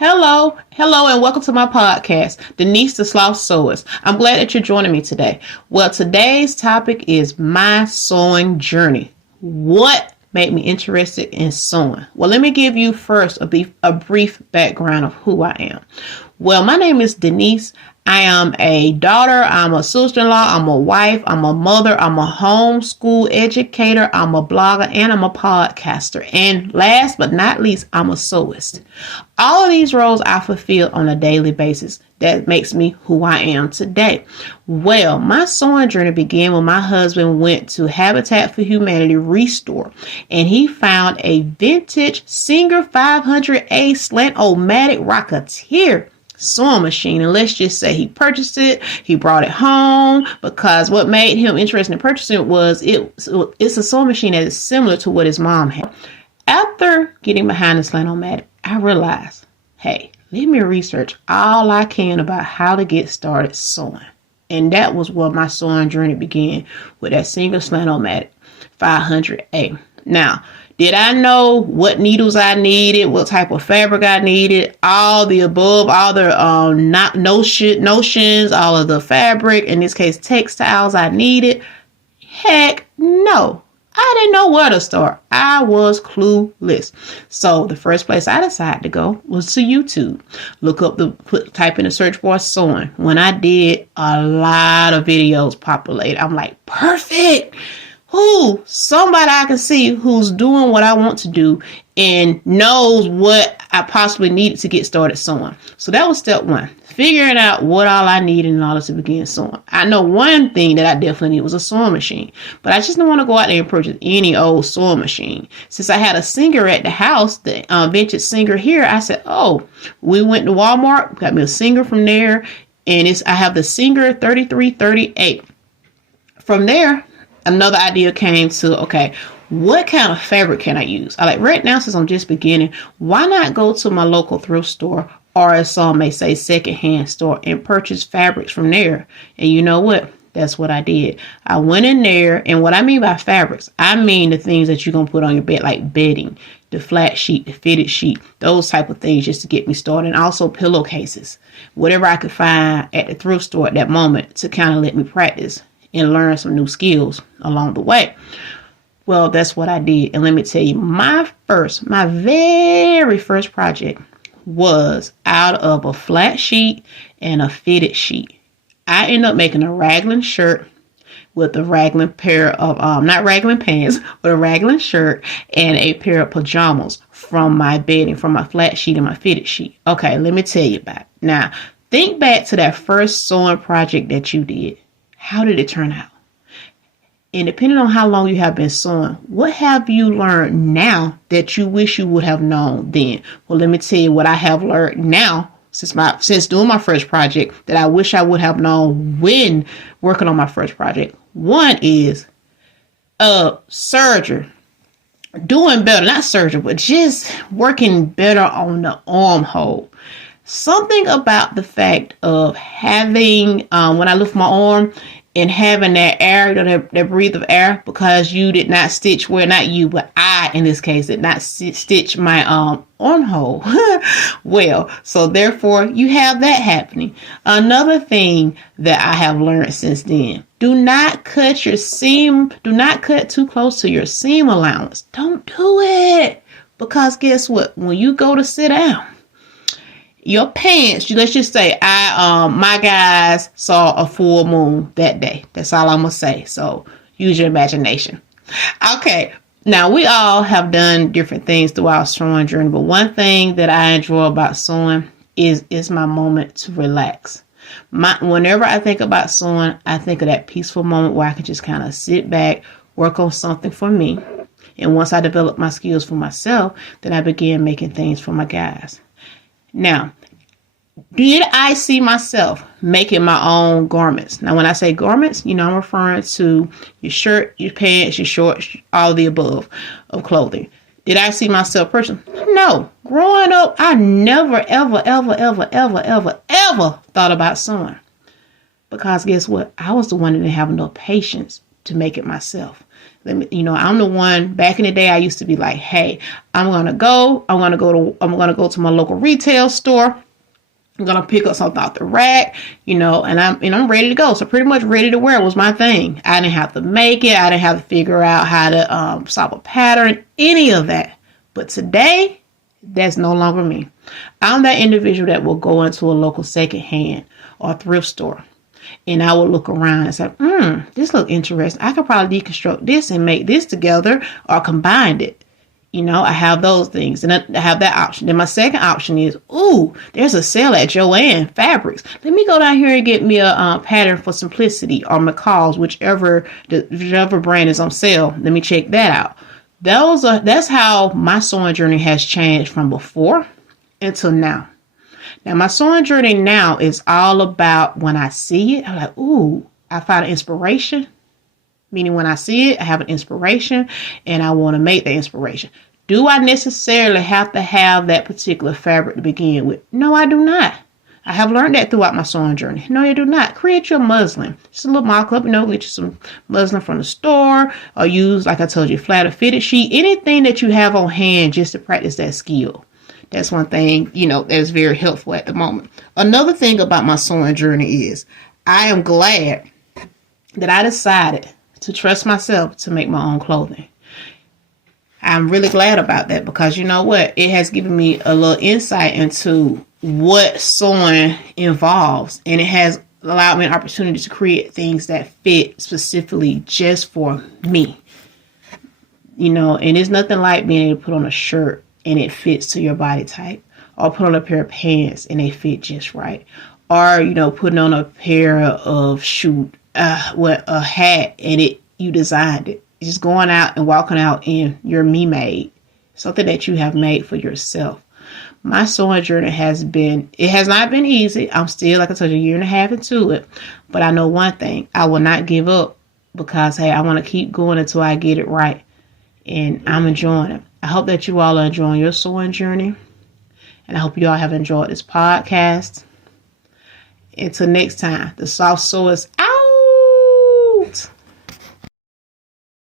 Hello, and welcome to my podcast, Denise the Sloth Sewist. I'm glad that you're joining me today. Well, today's topic is my sewing journey. What made me interested in sewing? Well, let me give you first a brief background of who I am. Well, my name is Denise. I am a daughter, I'm a sister-in-law, I'm a wife, I'm a mother, I'm a homeschool educator, I'm a blogger, and I'm a podcaster. And last but not least, I'm a sewist. All of these roles I fulfill on a daily basis. That makes me who I am today. Well, my sewing journey began when my husband went to Habitat for Humanity Restore, and he found a vintage Singer 500A Slant-O-Matic Rocketeer sewing machine, and let's just say he purchased it. He brought it home because what made him interested in purchasing it was it's a sewing machine that is similar to what his mom had. After getting behind the Slant-O-Matic, I realized, hey, let me research all I can about how to get started sewing. And that was where my sewing journey began, with that Singer Slant-O-Matic 500A. Now, did I know what needles I needed, what type of fabric I needed, all the above, all the notions, all of the fabric, in this case textiles I needed? Heck no. I didn't know where to start. I was clueless. So the first place I decided to go was to YouTube. Type in the search bar sewing. When I did, a lot of videos populated. I'm like, perfect. Somebody I can see who's doing what I want to do and knows what I possibly needed to get started sewing. So that was step one, figuring out what all I needed in order to begin sewing. I know one thing that I definitely need was a sewing machine, but I just didn't want to go out there and purchase any old sewing machine. Since I had a Singer at the house, the vintage Singer here, I said, we went to Walmart, got me a Singer from there, and I have the Singer 3338. From there, another idea came to, okay, what kind of fabric can I use? Right now, since I'm just beginning, why not go to my local thrift store, or as some may say, secondhand store, and purchase fabrics from there? And you know what? That's what I did. I went in there, and what I mean by fabrics, I mean the things that you're going to put on your bed, like bedding, the flat sheet, the fitted sheet, those type of things, just to get me started. And also pillowcases, whatever I could find at the thrift store at that moment to kind of let me practice and learn some new skills along the way. Well, that's what I did. And let me tell you, my very first project was out of a flat sheet and a fitted sheet. I ended up making a raglan shirt with a raglan pair of, not raglan pants, but a raglan shirt and a pair of pajamas from my bedding, from my flat sheet and my fitted sheet. Okay, let me tell you about it. Now, think back to that first sewing project that you did. How did it turn out? And depending on how long you have been sewing, what have you learned now that you wish you would have known then? Well, let me tell you what I have learned now since doing my first project that I wish I would have known when working on my first project. One is surgery. Doing better, not surgery, but just working better on the armhole. Something about the fact of having, when I lift my arm and having that air, that breath of air, because you did not stitch, well, not you, but I, in this case, did not stitch my armhole well. So therefore, you have that happening. Another thing that I have learned since then, do not cut too close to your seam allowance. Don't do it. Because guess what? When you go to sit down, your pants, let's just say my guys saw a full moon that day. That's all I'm going to say. So use your imagination. Okay. Now, we all have done different things through our sewing journey, but one thing that I enjoy about sewing is my moment to relax. Whenever I think about sewing, I think of that peaceful moment where I can just kind of sit back, work on something for me. And once I develop my skills for myself, then I begin making things for my guys. Now, did I see myself making my own garments? Now, when I say garments, I'm referring to your shirt, your pants, your shorts, all the above of clothing. Did I see myself purchasing? No. Growing up, I never, ever, ever, ever, ever, ever, ever thought about sewing. Because guess what? I was the one that didn't have enough patience to make it myself. I'm the one back in the day. I used to be like, hey, I'm going to go to my local retail store. I'm going to pick up something off the rack, and I'm ready to go. So pretty much ready to wear was my thing. I didn't have to make it. I didn't have to figure out how to solve a pattern, any of that. But today, that's no longer me. I'm that individual that will go into a local secondhand or thrift store. And I will look around and say, this looks interesting. I could probably deconstruct this and make this together or combine it. I have those things, and I have that option. Then my second option is, there's a sale at Joann Fabrics. Let me go down here and get me a pattern for Simplicity or McCall's, whichever brand is on sale. Let me check that out. That's how my sewing journey has changed from before until now. Now, my sewing journey now is all about when I see it, I'm like, I find an inspiration. Meaning when I see it, I have an inspiration and I want to make the inspiration. Do I necessarily have to have that particular fabric to begin with? No, I do not. I have learned that throughout my sewing journey. No, you do not. Create your muslin. Just a little mock-up, get you some muslin from the store or use, like I told you, flat or fitted sheet. Anything that you have on hand just to practice that skill. That's one thing, that's very helpful at the moment. Another thing about my sewing journey is I am glad that I decided to trust myself to make my own clothing. I'm really glad about that because you know what? It has given me a little insight into what sewing involves, and it has allowed me an opportunity to create things that fit specifically just for me. And it's nothing like being able to put on a shirt and it fits to your body type, or put on a pair of pants and they fit just right, or putting on a pair of a hat and you designed it. Just going out and walking out in your me made, something that you have made for yourself. My sewing journey has not been easy. I'm still, like I told you, a year and a half into it. But I know one thing, I will not give up because, hey, I want to keep going until I get it right. And I'm enjoying it. I hope that you all are enjoying your sewing journey. And I hope you all have enjoyed this podcast. Until next time, the Soft Sew is out.